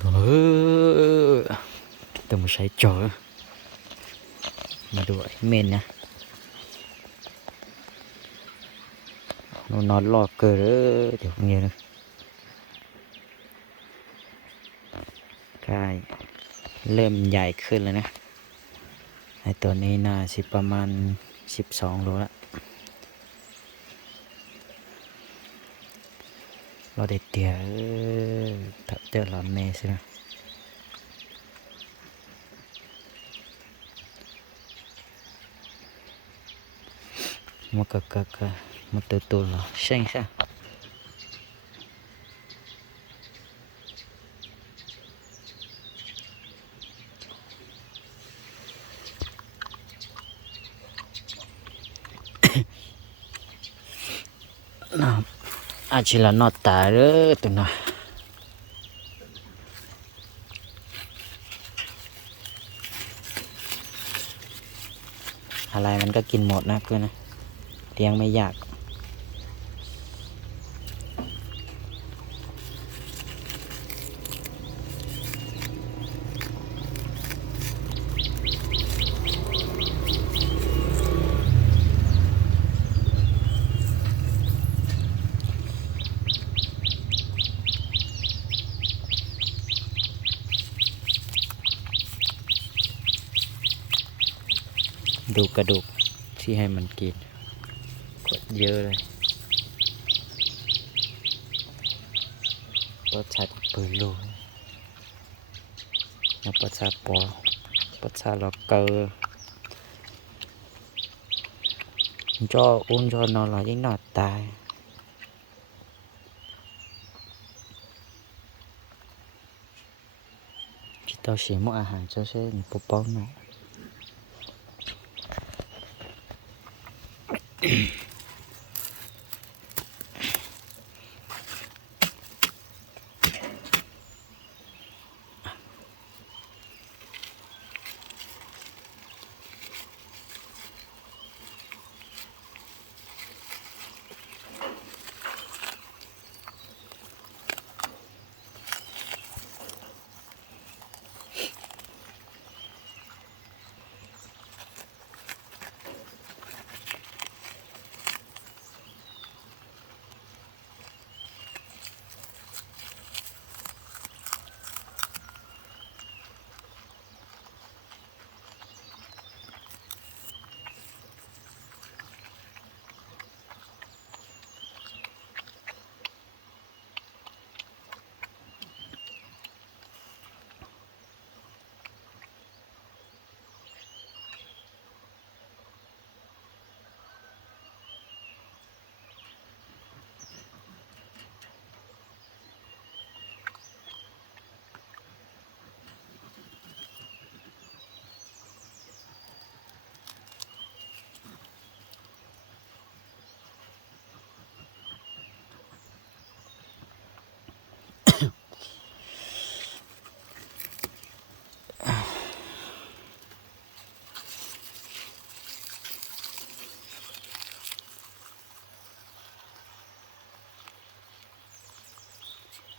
ต้องมาใช้จอมาดูไอ้เมนนะนอนรอเกิดเดี๋ยวเงี้ยนะกายเริ่มใหญ่ขึ้นแล้วนะไอ้ตัวนี้น่าสิประมาณ12 โลแล้วเราได้เตี่ยถ้าเจอหลอนเมใช่ไหมมันก็มันตัวหรอใช่ใช่อาชิลานอตาตัวน่ะอะไรมันก็กินหมดนะเพื่อนนะเลี้ยงไม่ยากดูกระดูกที่ให้มันกินกดเยอะเลยรสชาติเปิดโลน้ำปลาชาปอปลาชาล็อกเกอร์จออุ้นจอนอนหลับยิ่งนอนตายที่เราเสียหมดอาหารเจ้าเช่นปุ๊บป้องหน่อย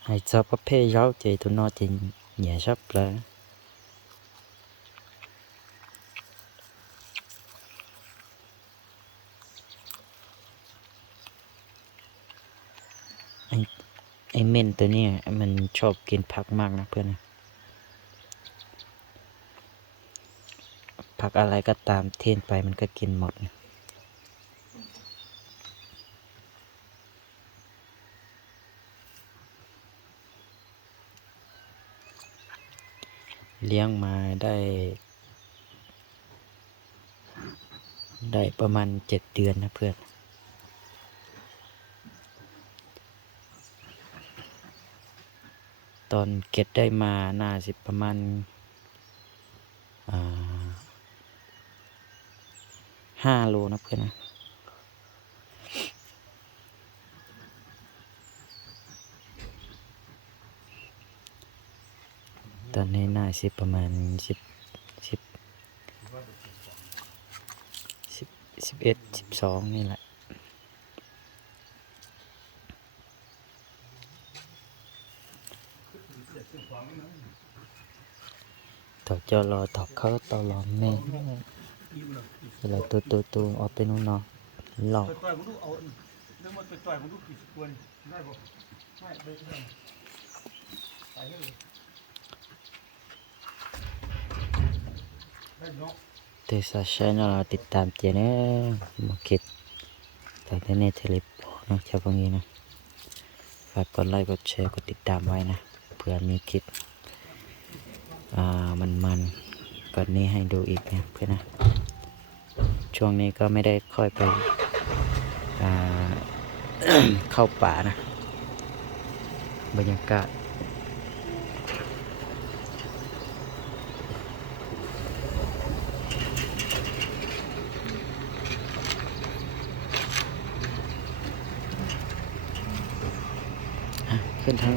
ให้ชอบประเภทเราใจตัวนอจริงแย่ชอบเลยไอ้เม่นตัวนี้มันชอบกินผักมากนะเพื่อนผักอะไรก็ตามเทนไปมันก็กินหมดนะเลี้ยงมาได้ประมาณ7 เดือนนะเพื่อนตอนเก็บได้มาน่าสิประมาณ5 โลนะเพื่อนนะตอนนี้น่าสิประมาณ11-12นี่แหละ ถอดจอรอถอดเขาตอรอแม่เวลาตัวเอาไปนู่นเนาะหลอก ต่อยมึงดูเอาเรื่องมันต่อยมึงดูกี่สิบคนได้บ่ไม่ได้เรื่องไปเลยได้เนาะ Desa channel ติดตามเจเนอมาเก็ตแต่ในเทเลโปนะชาวพวกนี้นะฝากกดไลค์กดแชร์กดติดตามไว้นะเผื่อมีคลิปมันๆแบบนี้ให้ดูอีกนะเพื่อนนะช่วงนี้ก็ไม่ได้ค่อยไปเข้าป่านะบรรยากาศขึ้นทาง